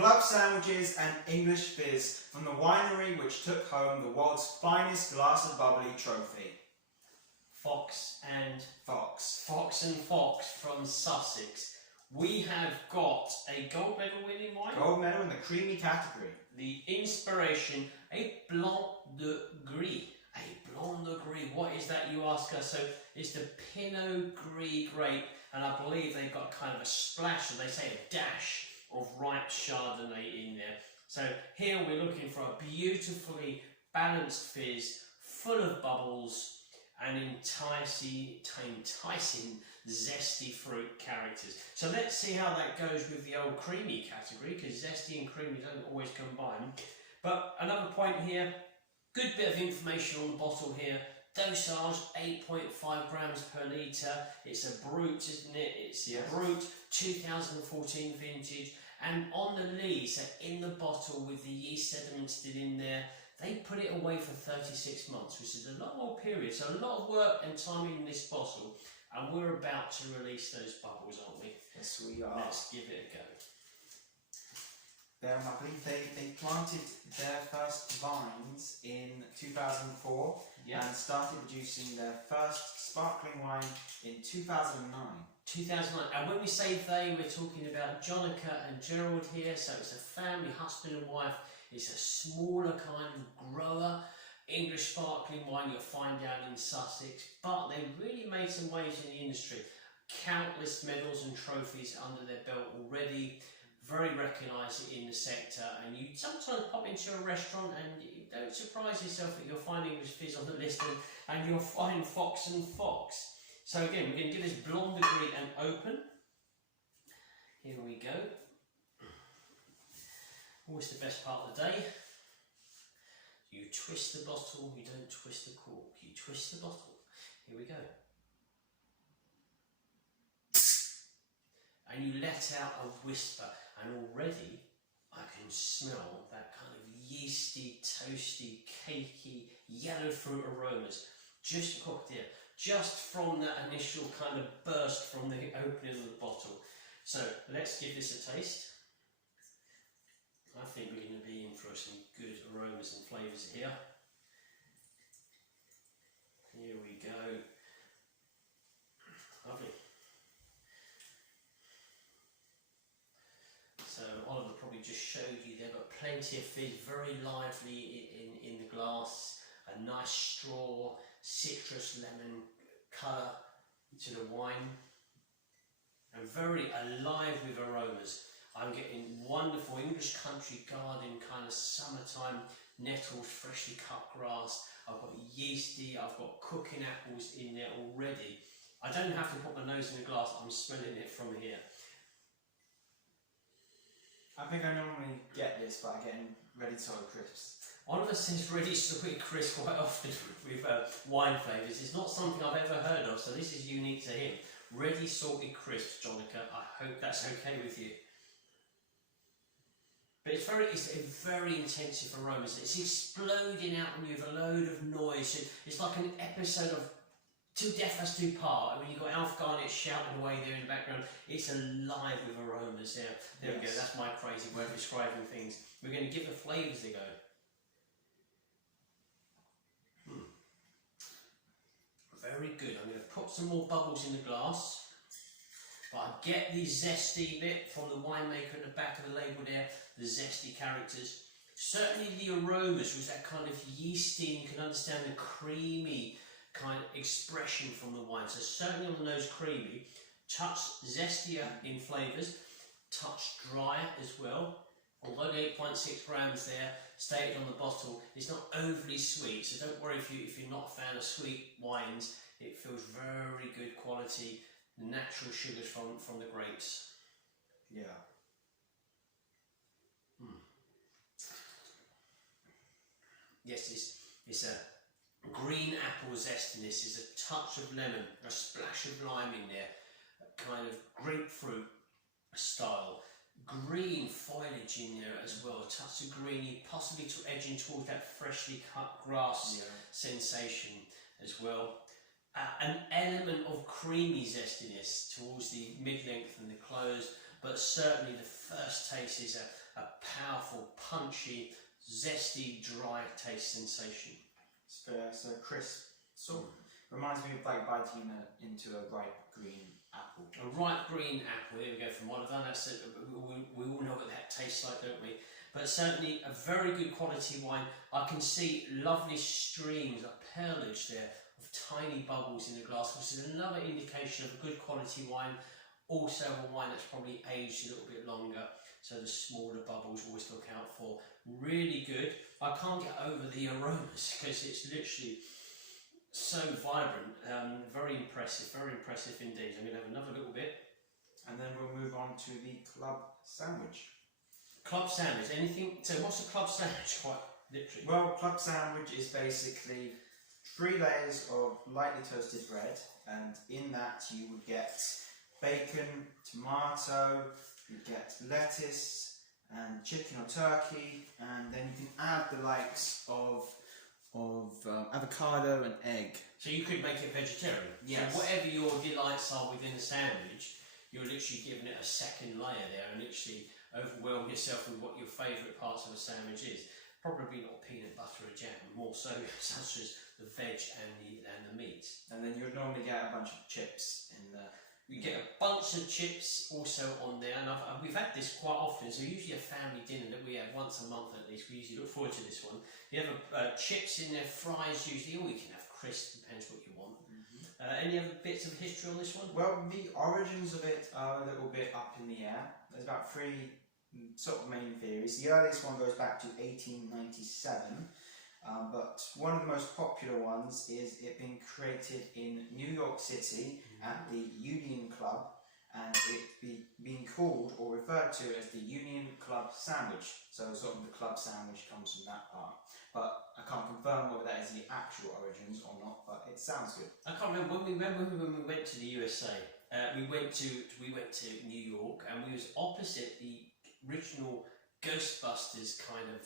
club sandwiches and English fizz from the winery which took home the world's finest glass of bubbly trophy. Fox and Fox. Fox and Fox from Sussex. We have got a gold medal winning wine. Gold medal in the creamy category. The inspiration, a blanc de gris. A blanc de gris. What is that, you ask us? So it's the Pinot Gris grape, and I believe they've got kind of a splash, or they say a dash of ripe Chardonnay in there. So here we're looking for a beautifully balanced fizz, full of bubbles, and enticing zesty fruit characters. So let's see how that goes with the old creamy category, because zesty and creamy don't always combine. But another point here, good bit of information on the bottle here. Dosage 8.5 grams per litre. It's a brut, isn't it? It's a brut 2014 vintage. And on the lees, so in the bottle with the yeast sediment still in there, they put it away for 36 months, which is a long old period. So a lot of work and time in this bottle, and we're about to release those bubbles, aren't we? Yes, we are. Let's give it a go. I believe they planted their first vines in 2004 and started producing their first sparkling wine in 2009. 2009, and when we say they, we're talking about Jonica and Gerald here, so it's a family, husband and wife. It's a smaller kind of grower, English sparkling wine you'll find down in Sussex, but they've really made some waves in the industry. Countless medals and trophies under their belt already, very recognised in the sector, and you sometimes pop into a restaurant and you don't surprise yourself that you'll find English fizz on the list and you'll find Fox and Fox. So again, we're going to give this Blanc de Gris an open. Here we go. Always the best part of the day. You twist the bottle, you don't twist the cork. You twist the bottle. Here we go. And you let out a whisper, and already I can smell that kind of yeasty, toasty, cakey, yellow fruit aromas. Just cooked here. Just from that initial kind of burst from the opening of the bottle. So let's give this a taste. I think we're going to be in for some good aromas and flavours here. Here we go. Lovely. So Oliver probably just showed you there, but plenty of fizz, very lively in the glass. A nice straw, citrus, lemon colour to the wine, and very alive with aromas. I'm getting wonderful English country garden kind of summertime nettles, freshly cut grass. I've got yeasty, I've got cooking apples in there already. I don't have to put my nose in the glass, I'm smelling it from here. I think I normally get this by getting ready soy crisps. Oliver says ready soy crisp quite often with wine flavours. It's not something I've ever heard of, so this is unique to him. Ready salted crisps, Jonica. I hope that's okay with you. But it's a very intensive aroma. It's exploding out on you with a load of noise. It's like an episode of Till Death Us Do Part. I mean, you've got Alf Garnett shouting away there in the background. It's alive with aromas there. There we go. That's my crazy way of describing things. We're going to give the flavours a go. Very good. I'm going to put some more bubbles in the glass. But I get the zesty bit from the winemaker at the back of the label there, the zesty characters. Certainly the aromas was that kind of yeasty, you can understand the creamy kind of expression from the wine. So certainly on the nose creamy, touch zestier in flavours, touch drier as well. Although the 8.6 grams there, stated on the bottle, it's not overly sweet, so don't worry if you're not a fan of sweet wines. It feels very good quality, natural sugars from the grapes. Yeah. Yes, it's a green apple zestiness, is a touch of lemon, a splash of lime in there, a kind of grapefruit style. Green foliage in there as well, a touch of greeny, possibly edging towards that freshly cut grass sensation as well. An element of creamy zestiness towards the mid-length and the close, but certainly the first taste is a powerful, punchy, zesty, dry taste sensation. It's a crisp, sort of reminds me of like biting into a ripe green apple. A ripe green apple, there we go from Oliver. That's it. We all know what that tastes like, don't we? But certainly a very good quality wine. I can see lovely streams, like perlage there, of tiny bubbles in the glass, which is another indication of a good quality wine. Also a wine that's probably aged a little bit longer, so the smaller bubbles always look out for. Really good. I can't get over the aromas because it's literally so vibrant. Very impressive indeed. I'm going to have another little bit. And then we'll move on to the club sandwich. Club sandwich, anything? So what's a club sandwich, quite literally? Well, club sandwich is basically 3 layers of lightly toasted bread, and in that you would get bacon, tomato, you get lettuce and chicken or turkey, and then you can add the likes of avocado and egg. So you could make it vegetarian. Yes. So whatever your delights are within the sandwich, you're literally giving it a second layer there and literally overwhelm yourself with what your favourite parts of a sandwich is. Probably not peanut butter or jam, more so such as the veg and the meat. And then you'd normally get a bunch of chips in the... You get a bunch of chips also on there, and we've had this quite often, so usually a family dinner that we have once a month at least. We usually look forward to this one. You have chips in there, fries usually, or you can have crisps, depends what you want. Any other bits of history on this one? Well, the origins of it are a little bit up in the air. There's about 3 sort of main theories. The earliest one goes back to 1897, but one of the most popular ones is it being created in New York City at the Union Club, and it being called or referred to as the Union Club Sandwich. So sort of the club sandwich comes from that part. But I can't confirm whether that is the actual origins or not, but it sounds good. I can't remember when we went to the USA. We went to New York, and we was opposite the original Ghostbusters kind of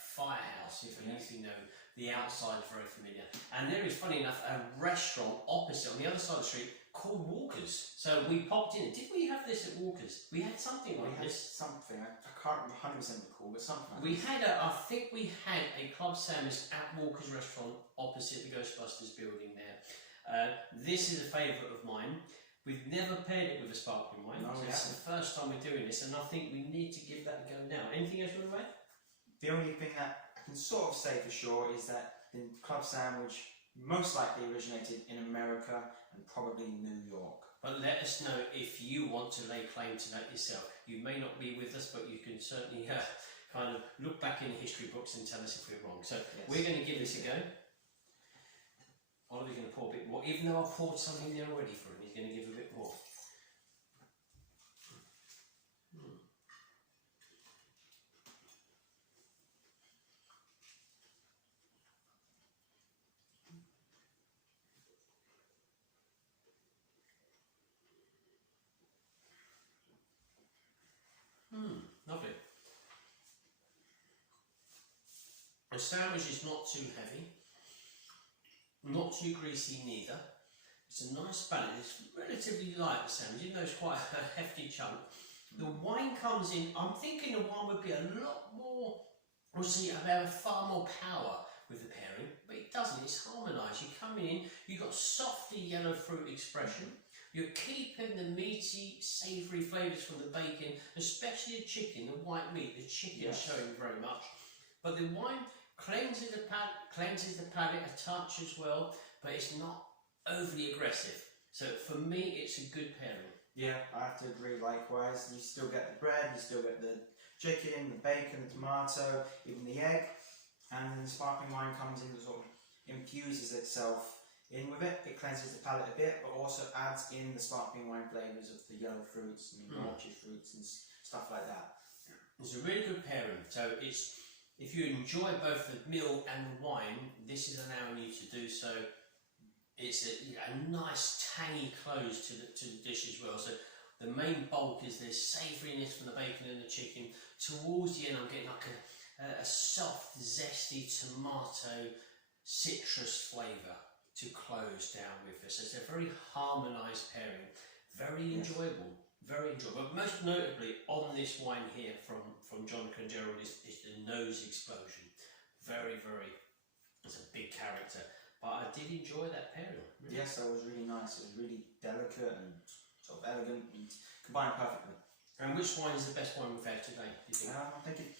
firehouse. If you know, the outside is very familiar. And there is, funny enough, a restaurant opposite on the other side of the street called Walker's. So we popped in. Did we have this at Walker's? We had something like this. Something. I can't 100% recall, but something. Like we had I think we had a club sandwich at Walker's restaurant opposite the Ghostbusters building there. This is a favourite of mine. We've never paired it with a sparkling wine, so it's the first time we're doing this, and I think we need to give that a go now. Anything else you want to add? The only thing that I can sort of say for sure is that the club sandwich most likely originated in America and probably New York. But let us know if you want to lay claim to that yourself. You may not be with us, but you can certainly kind of look back in the history books and tell us if we're wrong. So we're going to give this a go. Oliver's going to pour a bit more, even though I've poured something there already for him. He's going to give a bit more. Lovely. The sandwich is not too heavy, not too greasy neither. It's a nice balance. It's relatively light, the sandwich, even though it's quite a hefty chunk. The wine comes in, I'm thinking the wine would be a lot more, obviously have far more power with the pairing, but it doesn't, it's harmonised. You're coming in, you've got softy yellow fruit expression. You're keeping the meaty, savoury flavours from the bacon, especially the chicken, the white meat, the chicken showing very much. But the wine cleanses the palate a touch as well, but it's not overly aggressive. So for me, it's a good pairing. Yeah, I have to agree likewise. You still get the bread, you still get the chicken, the bacon, the tomato, even the egg, and then the sparkling wine comes in and sort of infuses itself in with it. It cleanses the palate a bit, but also adds in the sparkling wine flavours of the yellow fruits and the orchard fruits and stuff like that. It's a really good pairing. So it's, if you enjoy both the meal and the wine, this is allowing you to do so. It's a nice tangy close to the dish as well. So the main bulk is this savouriness from the bacon and the chicken. Towards the end, I'm getting like a soft, zesty tomato citrus flavour to close down with this. It's a very harmonised pairing, very enjoyable. Very enjoyable. But most notably on this wine here from John and Gerald is the nose explosion. Very, very, it's a big character. But I did enjoy that pairing. Really. Yes, that was really nice. It was really delicate and sort of elegant and combined perfectly. And which wine is the best one we've had today, do you think? I think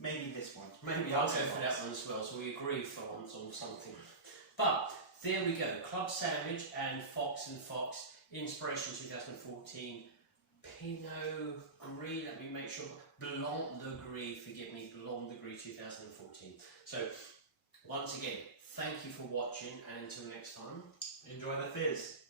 maybe this one. Maybe I'll go for that one as well, so we agree for once on something. But there we go, Club Sandwich and Fox and Fox, Inspiration 2014, Pinot Gris, let me make sure, Blanc de Gris, forgive me, Blanc de Gris 2014. So, once again, thank you for watching, and until next time, enjoy the fizz.